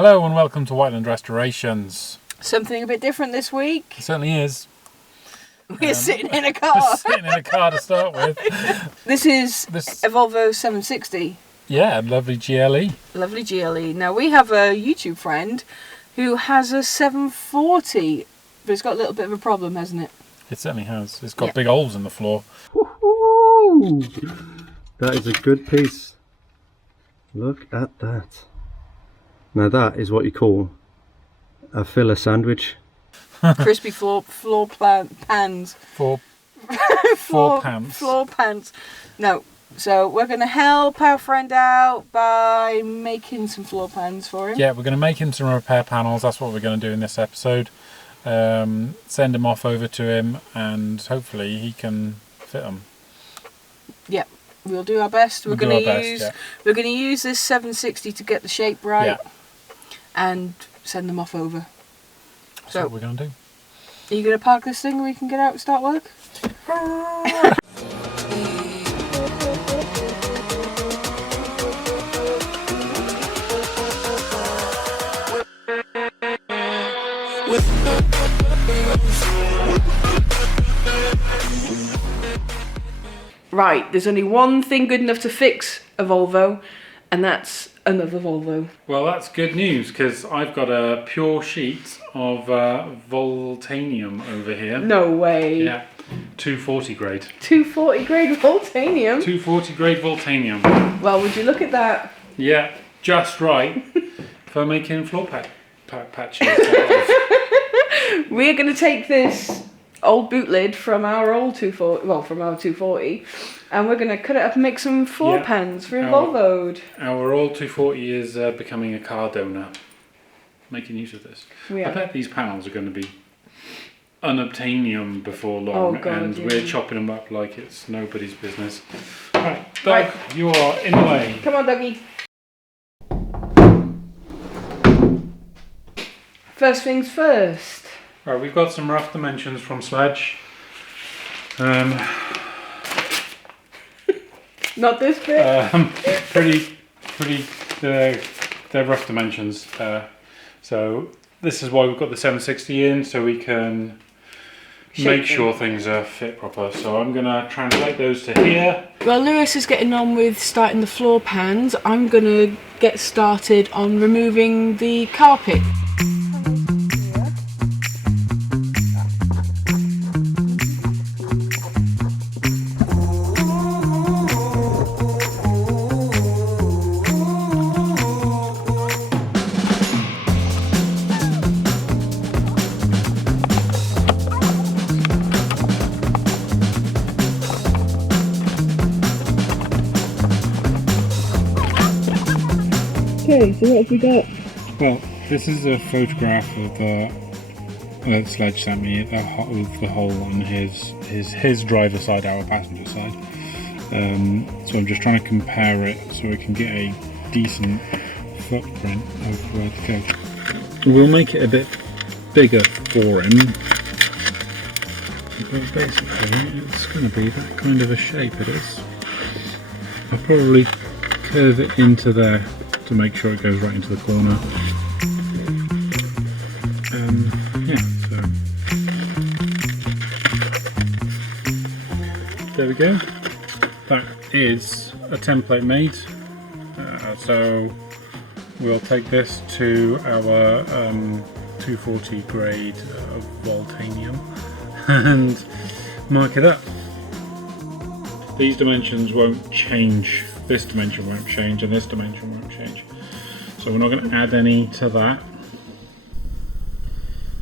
Hello and welcome to Whiteland Restorations. Something a bit different this week. It certainly is. We're sitting in a car. Sitting in a car to start with. This is a Volvo 760. Yeah, lovely GLE. Lovely GLE. Now we have a YouTube friend who has a 740, but it's got a little bit of a problem, hasn't it? It certainly has. It's got big holes in the floor. Woo-hoo! That is a good piece. Look at that. Now that is what you call a filler sandwich. Crispy pans. Four pants. Floor pans. No. So we're going to help our friend out by making some floor pans for him. Yeah, we're going to make him some repair panels. That's what we're going to do in this episode. Send him off over to him and hopefully he can fit them. Yeah. We'll do our best. We're going to use this 760 to get the shape right and send them off over. That's what we're going to do. Are you going to park this thing and we can get out and start work? Right, there's only one thing good enough to fix a Volvo, and that's another Volvo. Well, that's good news because I've got a pure sheet of Voltanium over here. No way. Yeah, 240 grade. 240 grade Voltanium? 240 grade Voltanium. Well, would you look at that? Yeah, just right for making floor patches. We're going to take this old boot lid from our old 240, well, from our 240, and we're going to cut it up and make some floor pans for involvo'd. Our old 240 is becoming a car donor, making use of this. I bet these panels are going to be unobtainium before long, we're chopping them up like it's nobody's business. Right, Doug, you are in the way. Come on, Dougie. First things first. Right, we've got some rough dimensions from Sledge. Not this bit. They're rough dimensions. So this is why we've got the 760 in, so we can make sure things are fit proper. So I'm gonna translate those to here. Well, Lewis is getting on with starting the floor pans. I'm gonna get started on removing the carpet. Okay, so what have we got? Well, this is a photograph of Sledge sent me of the hole on his driver's side, our passenger side. So I'm just trying to compare it so we can get a decent footprint of where to go. We'll make it a bit bigger for him. But basically, it's going to be that kind of a shape. It is. I'll probably curve it into there to make sure it goes right into the corner. So there we go. That is a template made. So we'll take this to our 240 grade of Voltanium and mark it up. These dimensions won't change. This dimension won't change and this dimension won't change. So we're not going to add any to that.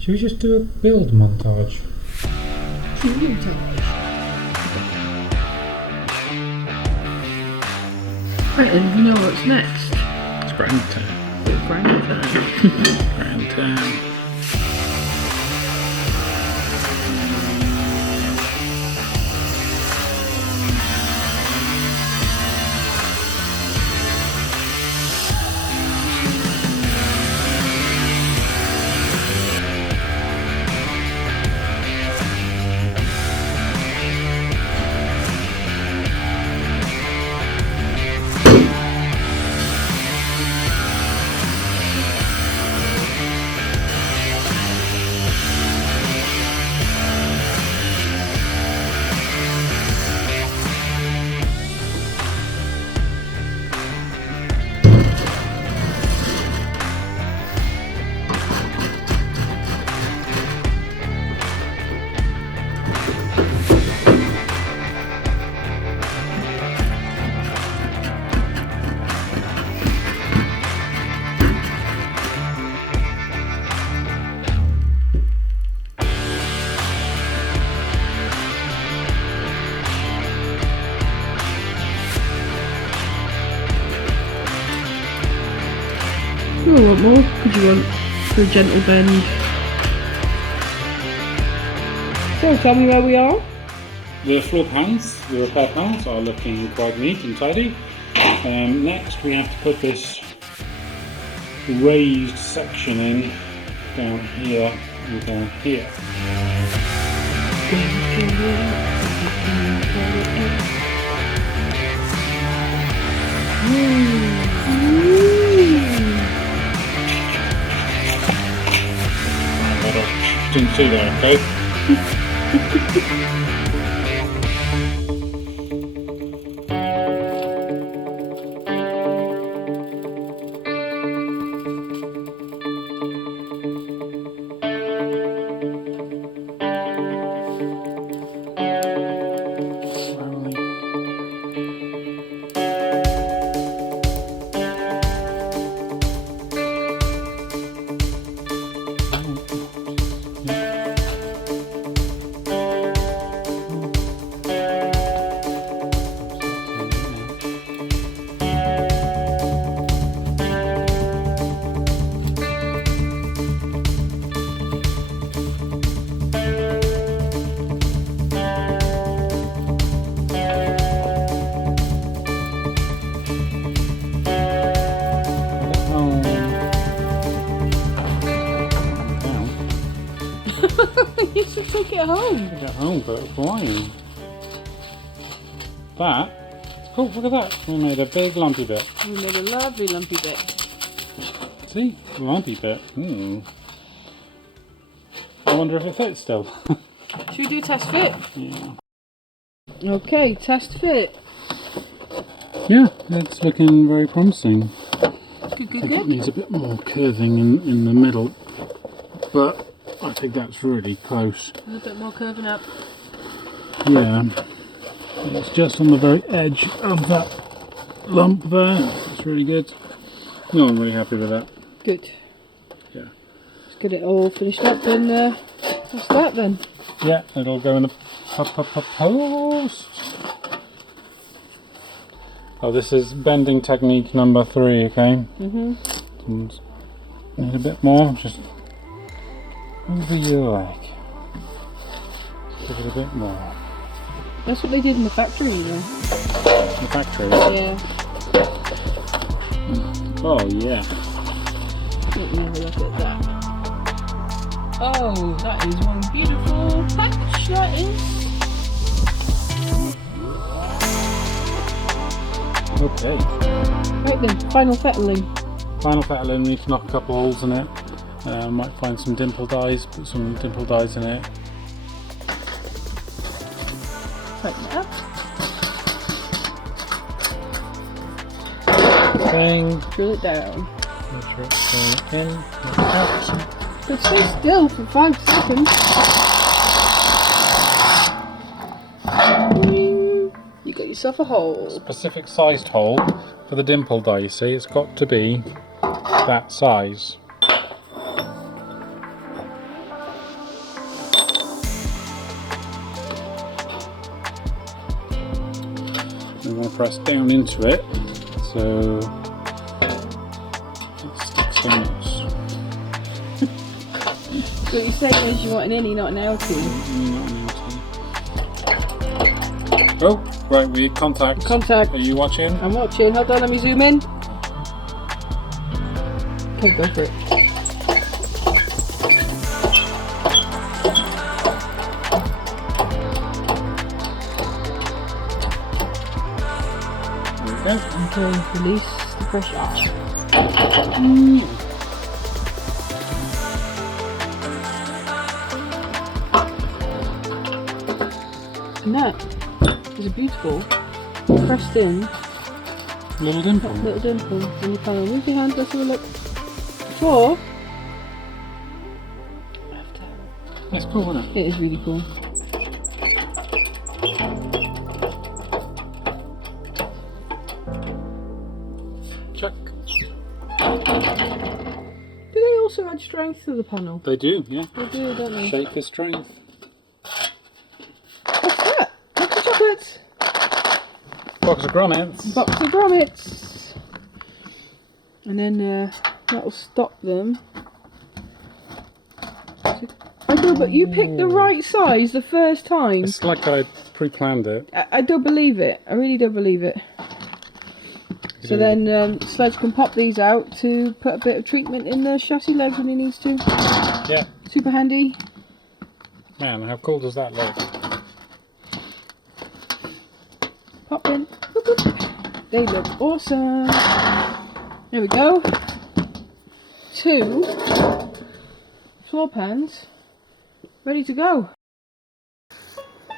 Should we just do a build montage? Right, and you know what's next? It's grind time. Grind time. or want more? Could you want for a gentle bend? So tell me where we are. The floor pans, the repair pans, are looking quite neat and tidy. Next we have to put this raised section in down here and down here. Didn't see that, okay? You should take it home. Take it home, but flying. That. Oh, look at that. We made a big lumpy bit. We made a lovely lumpy bit. See? Lumpy bit. I wonder if it fits still. Should we do test fit? Yeah. Okay, test fit. Yeah, it's looking very promising. Good, I think it needs a bit more curving in the middle, but I think that's really close. A little bit more curving up. Yeah, it's just on the very edge of that lump there. That's really good. No, I'm really happy with that. Good. Yeah. Let's get it all finished up and that's that then. Yeah, it'll go in the post. Oh, this is bending technique number 3, okay? And need a bit more, just over your leg. Give it a bit more. That's what they did in the factory, you know. The factory? Yeah. Oh, yeah. Let me have a look at that. Oh, that is one beautiful patch, that is. Okay. Right then, final fettling. Final fettling, we need to knock a couple holes in it. Might find some dimple dies, put some dimple dies in it. Tighten it up. Thing. Drill it down. Make sure it's going in. Out. But stay still for 5 seconds. Boing. You got yourself a hole. Specific sized hole for the dimple die, you see. It's got to be that size. I'm going to press down into it so it sticks to nuts. So what you're saying is you want an innie, not an outie. Oh, right, we contact. Contact. Are you watching? I'm watching. Hold on, let me zoom in. Okay, go for it. There we go. Okay, release the pressure. And that is a beautiful pressed in Little dimple. little dimple in your panel. Move your hand, let's have a look. Before, after. That's cool, isn't it? It is really cool. Check. Do they also add strength to the panel? They do, yeah. They do, don't they? Shape is strength. What's that? Look at chocolates! Box of grommets. Box of grommets! And then That'll stop them. I do, but you picked the right size the first time. It's like I pre-planned it. I don't believe it. I really don't believe it. So then Sledge can pop these out to put a bit of treatment in the chassis legs when he needs to. Yeah. Super handy. Man, how cool does that look? Pop in. Boop, boop. They look awesome. There we go. 2 floor pans ready to go.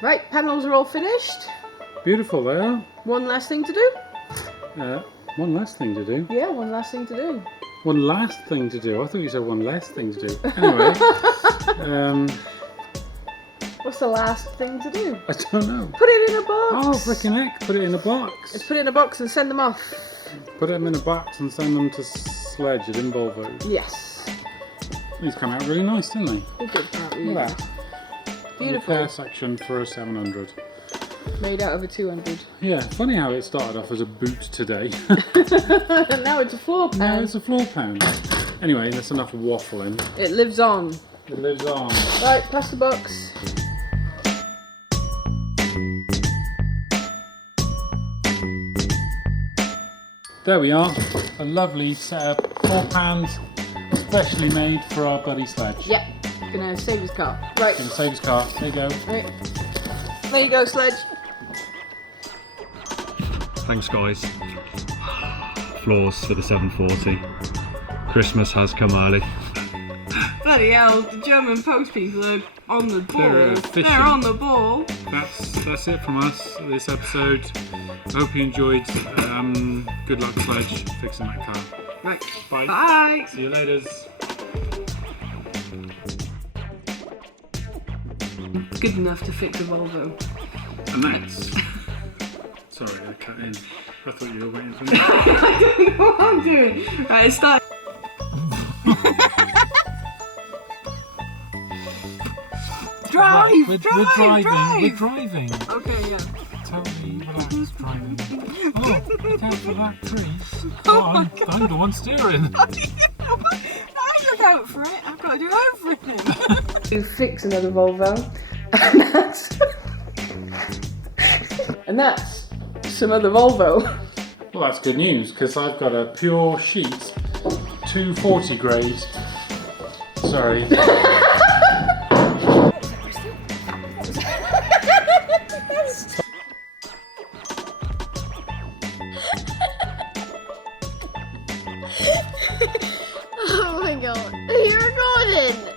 Right, panels are all finished. Beautiful they are. One last thing to do. One last thing to do. Yeah, one last thing to do. One last thing to do. I thought you said one less thing to do. Anyway, what's the last thing to do? I don't know. Put it in a box. Oh, frickin' heck! Put it in a box. Let's put it in a box and send them off. Put them in a box and send them to Sledge at involvo'd. Yes. These come out really nice, didn't they? They did come out really Look at nice. that. Beautiful. Repair section for a 700. Made out of a 200. Yeah, funny how it started off as a boot today. And now it's a floor pan. Now it's a floor pan. Anyway, that's enough waffling. It lives on. It lives on. Right, pass the box. There we are. A lovely set of floor pans, specially made for our buddy Sledge. Yep. Gonna save his car. Right. Gonna save his car. There you go. Right. There you go, Sledge. Thanks guys. Floors for the 740. Christmas has come early. Bloody hell, the German post people are on the ball. They're efficient. They're on the ball. That's it from us this episode. I hope you enjoyed. Good luck, Sledge, fixing that car. Right. Bye. Bye. See you later. Good enough to fix a Volvo. And that's. Sorry, I cut in. I thought you were waiting for me. I don't know what I'm doing. Right, it's starting. Drive! We're driving. Okay, yeah. Totally relaxed driving. Oh, careful that tree. Oh, I'm the one steering. I look out for it. I've got to do everything. To fix another Volvo, and that's some other Volvo. Well, that's good news because I've got a pure sheet 240 grade. Sorry. Oh my god, are you recording?